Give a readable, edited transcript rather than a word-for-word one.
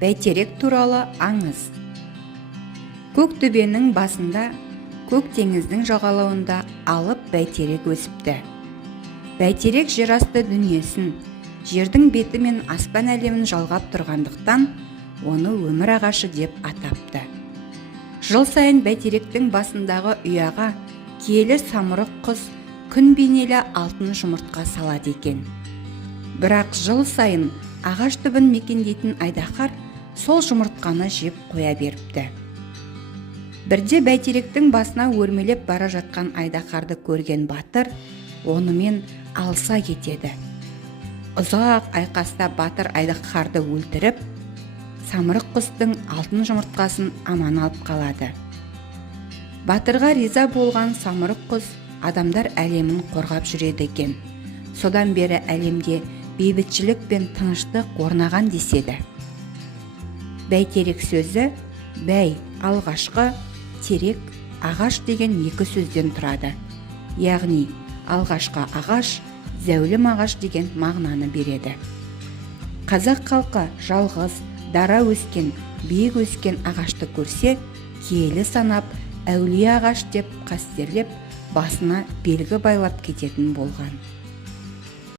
Бәйтерек туралы аңыз. Көк төбенің басында, көк теңіздің жағалауында алып бәйтерек өсіпті. Бәйтерек жерасты дүниесін, жердің беті мен аспан әлемін жалғап тұрғандықтан, оны өмір ағашы деп атапты. Жыл сайын бәйтеректің басындағы ұяға киелі самұрық құс күн бейнелі алтын жұмыртқа салады екен. Бірақ жыл сайын ағаш түбін мекендейтін айдаһар сол жұмыртқаны жеп қоя беріпті. Бірде бәйтеректің басына өрмелеп бара жатқан айдаһарды көрген батыр онымен алыса кетеді. Ұзақ айқаста батыр айдаһарды өлтіріп, самұрық құстың алтын жұмыртқасын аман алып қалады. Батырға риза болған самұрық құс адамдар әлемін қорғап жүреді екен. Содан бері әлемде бейбітшілік пен тыныштық орнаған деседі. Бәйтерек сөзі бәй алғашқы, терек ағаш деген екі сөзден тұрады. Яғни алғашқы ағаш, зәулім ағаш деген мағынаны береді. Қазақ халқы жалғыз, дара өскен, биік өскен ағашты көрсе, киелі санап, әулие ағаш деп қастерлеп, басына белгі байлап кететін болған.